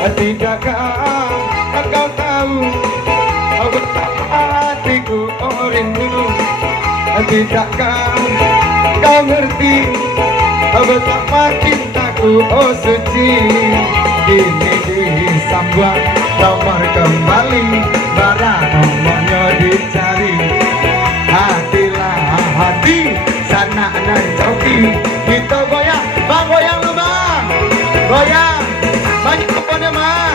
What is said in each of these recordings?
Tidakkah kau tahu betapa hatiku rindu? Tidakkah kau ngerti betapa cintaku suci? Ini disambung nomor kembali, barang nomornya dicari. Hatilah hati, sana dan coki. Kita goyang, bang goyang lu bang, goyang. Banyak kepada mah,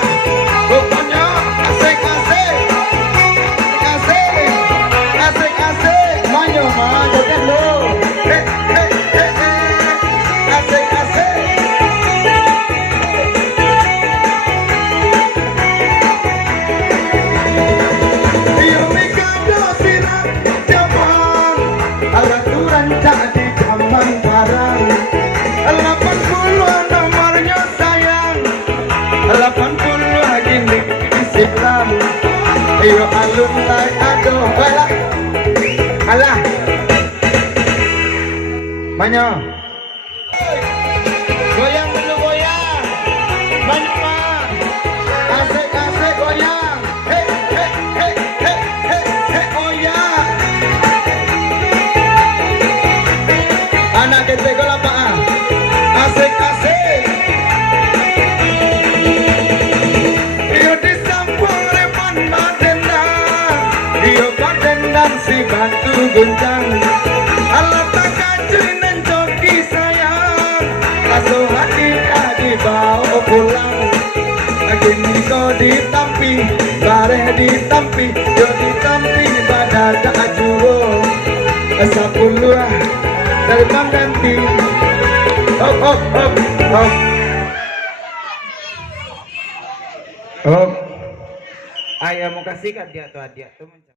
rupanya asik-asik, asik, asik-asik. Banyak mah, joget lu. Asik-asik. Iyo mikado sirat jaman, aturan tak di zaman sekarang. 80 nomornya sayang, 80 lagi nih Islam. Iyo alun lai aduh alah, alah. Banyak. Goyang dulu goyang, banyak mah, asik-asik goyang, hei hei hei hei hei hei goyang. Anak kita golapaan, asik-asik. Iyo disambung reman badendang, iyo badendang si batu guncang. Allah tak kacuin dan joki sayang, asuh hati dibawa pulang. Gini kau ditampi, bareh ditampi, yo ditampi badan ajuwo. 10 dari pengganti. Hop hop hop hop hop. Ayah mau kasih kan dia tuh hadiah tuh.